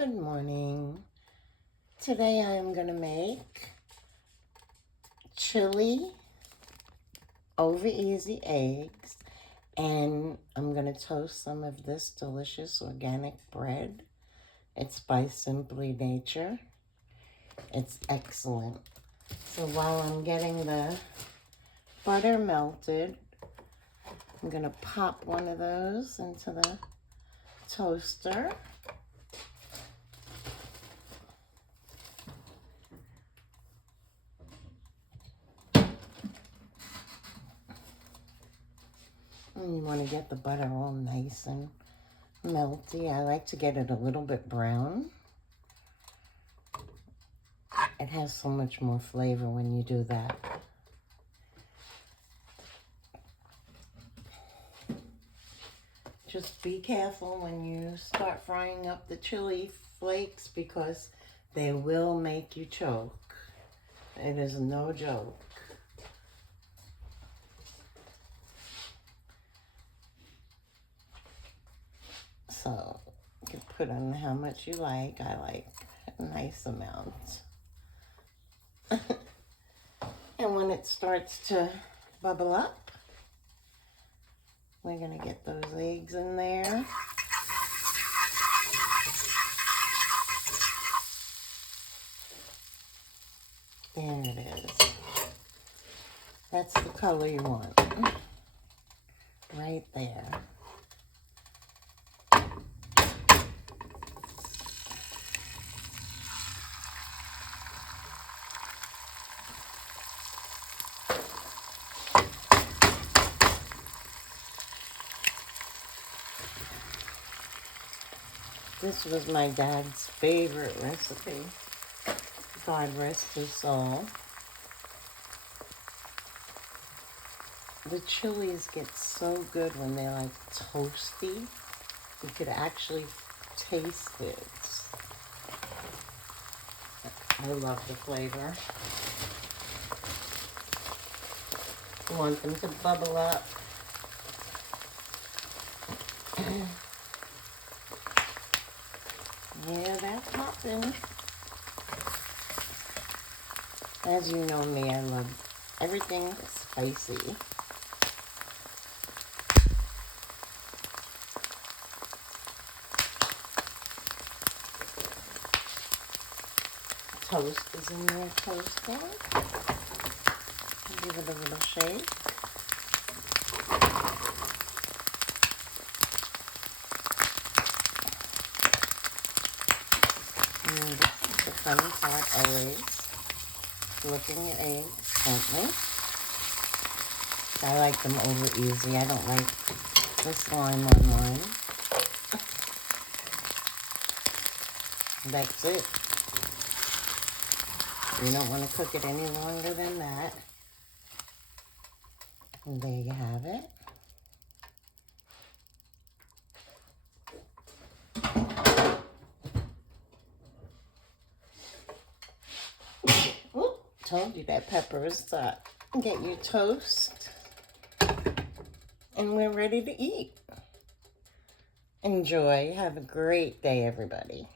Good morning. Today I'm going to make chili over easy eggs, and I'm going to toast some of this delicious organic bread. It's by Simply Nature. It's excellent. So while I'm getting the butter melted, I'm going to pop one of those into the toaster. And you want to get the butter all nice and melty. I like to get it a little bit brown. It has so much more flavor when you do that. Just be careful when you start frying up the chili flakes because they will make you choke. It is no joke. So you can put on how much you like. I like a nice amount. And when it starts to bubble up, we're going to get those eggs in there. There it is. That's the color you want. Right there. This was my dad's favorite recipe. God rest his soul. The chilies get so good when they're like toasty. You could actually taste it. I love the flavor. You want them to bubble up. Yeah, that's popping. As you know me, I love everything spicy. Toast is in there toasting. Give it a little shake. And this is the funny part always. Flipping your eggs gently. I like them over easy. I don't like the slime on mine. That's it. You don't want to cook it any longer than that. And there you have it. Oop, told you that pepper is hot. Get your toast. And we're ready to eat. Enjoy. Have a great day, everybody.